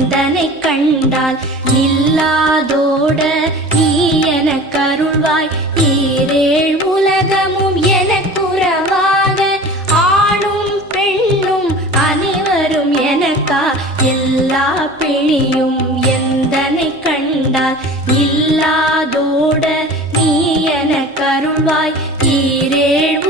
எந்தனை கண்டால் இல்லாதோட நீ எனக்கருள்வாய். ஈரேழ் உலகமும் எனக்குறவாக ஆணும் பெண்ணும் அனைவரும் எனக்கா. எல்லா பிணியும் எந்தனை கண்டால் இல்லாதோட நீ எனக்கருள்வாய். ஈரேழ்